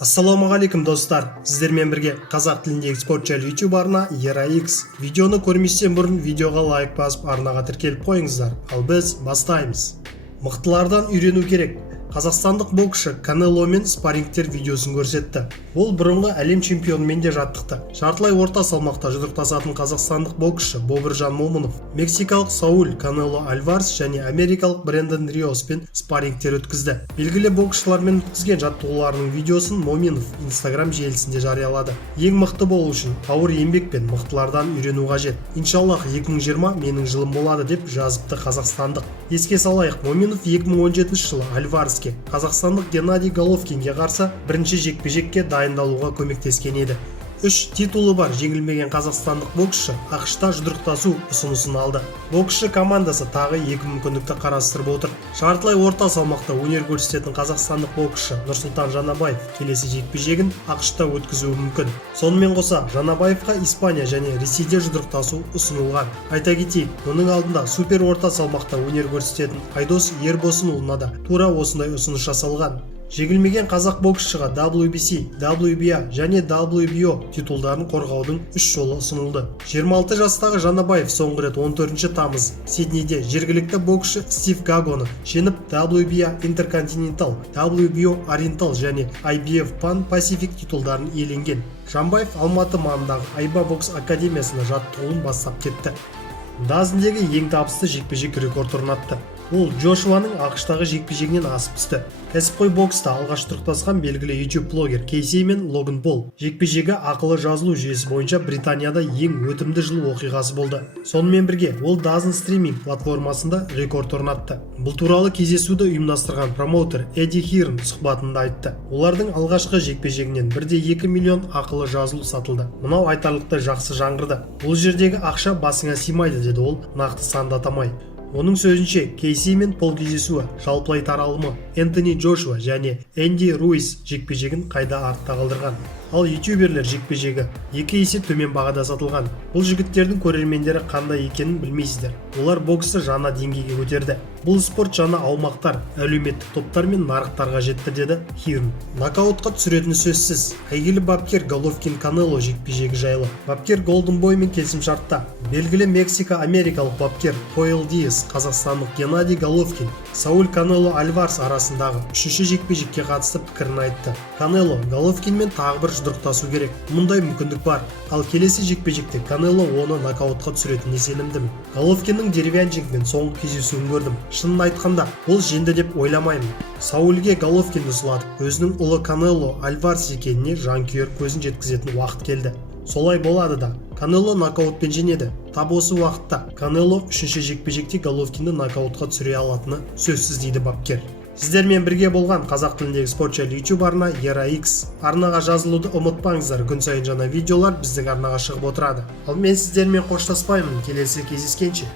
Ассалаумағалейкум достар, сіздермен бірге қазақ тіліндегі спорт жайлы YouTube арна ERA-X. Видеоны көрместен бұрын видеоға лайк басып арнаға тіркеліп қойыңыздар, ал біз бастаймыз. Мықтылардан үйрену керек. Қазақстандық боксшы Канело мен спаррингтер видеосын көрсетті. Ол бұрынғы әлем чемпионымен де жаттықты. Жартылай орта салмақта жұдырықтасатын қазақстандық боксшы Бобыржан Момынов мексикалық Сауль Канело Альварес және америкалық Брэндон Риоспен спаррингтер өткізді. Белгілі боксшылармен өткізген жаттығуларының видеосын Момынов Instagram желісінде жариялады. Ең мықты болу үшін ауыр еңбек пен мықтылардан үйрену қажет. Иншаллах 2020 менің жылым болады деп жазыпты қазақстандық. Еске салайық, Момынов 2017 жылы Альварес қазақстандық Геннадий Головкинге қарсы бірінші жекпе-жекке дайындалуға көмектескен еді. 3 титулы бар жеңілмеген қазақстандық боксшы ақш-та жұдырықтасу ұсынысын алды. Боксшы командасы тағы 2 мүмкіндікті қарастырып отыр. Жартылай орта салмақта өнер көрсететін қазақстандық боксшы Нұрсұлтан Жанабаев келесі жекпе-жегін ақш-та өткізуі мүмкін. Сонымен қоса, Жанабаевқа Испания және Ресейде жұдырықтасу ұсынылған. Айта кетейік, оның алдында супер орта салмақта өнер көрсететін Айдос Ербосынұлына да тура осындай ұсыныс жасалған. Жеңілмеген қазақ боксшыға WBC, WBA және WBO титулдарын қорғаудың 3 жолы ұсынылды. 26 жастағы Жанабаев соңғы рет 14 тамыз Сиднейде жергілікті боксшы Стив Гагоны жеңіп WBA Intercontinental, WBO Oriental және IBF Pan Pacific титулдарын иеленген. Жанбаев Алматы маңындағы Айба бокс академиясына жаттығуын бастап кетті. Дазіндегі ең табысты жекпе-жек рекорд орнатты. Ол Джошуаның ақш-тағы жекпе-жегінен асып түсті. Кәсіпқой бокста алғаш тұрақтасқан белгілі YouTube блогер Кейси мен Логан Пол жекпе-жегі ақылы жазылу жүйесі бойынша Британияда ең өтімді жыл оқиғасы болды. Сонымен бірге ол DAZN стриминг платформасында рекорд орнатты. Бұл туралы кездесуді ұйымдастырған промоутер Эдди Хирн сұхбатында айтты. Олардың алғашқы жекпе-жегінен 1,2 миллион ақылы жазылу сатылды. Мынау айтарлықтай жақсы жаңғырды. Бұл жердегі ақша басыңа сыймайды, деді ол, нақты санды атамай. Оның сөзінше, Кейси мен Пол кездесуі жалпылай таралымы Энтони Джошуа және Энди Руис жекпе-жегін қайда артта қалдырған. Ал ютуберлер жекпе-жегі 2 есе төмен бағада сатылған. Бұл жігіттердің көрермендері қандай екенін білмейсіздер. Олар боксты жаңа деңгейге көтерді. Бұл спорт жаңа аумақтар, әлеуметтік топтар мен нарықтарға жетті, деді Хирн. Нокаутқа түсіретіні сөзсіз. Әйгілі бапкер Головкин Канело жекпе-жегі жайлы. Бапкер Голден Боймен келісімшартта. Белгілі Мексика-америкалық бапкер Хойл Диас, қазақстандық Геннадий Головкин, Сауль Канело Альварес арасындағы 3-ші жекпе-жекке қатысты пікірін айтты. Канело Головкинмен тағы бір жұдырықтасу керек. Мұндай мүмкіндік бар. Ал келесі жекпе-жекте Канело оны нокаутқа түсіретініне сенімдімін. Головкиннің Деревянчикпен соңғы кездесуін көрдім. Шынын айтқанда, ол жеңді деп ойламаймын. Саульге Головкинді сұлатып, өзінің ұлы Канело Альварес екеніне жанкүйер көзін жеткізетін уақыт келді. Солай болады да. Канело нокаутпен жеңеді. Тап осы уақытта Канело 3-ші жекпе-жекте Головкинді нокаутқа түсіре алатыны сөзсіз, дейді бапкер. Сіздермен бірге болған қазақ тіліндегі спорт жайлы YouTube арна ERA-X. Арнаға жазылуды ұмытпаңыздар, күн сайын жаңа видеолар біздің арнаға шығып отырады. Ал мен сіздермен қоштаспаймын, келесі кездескенше.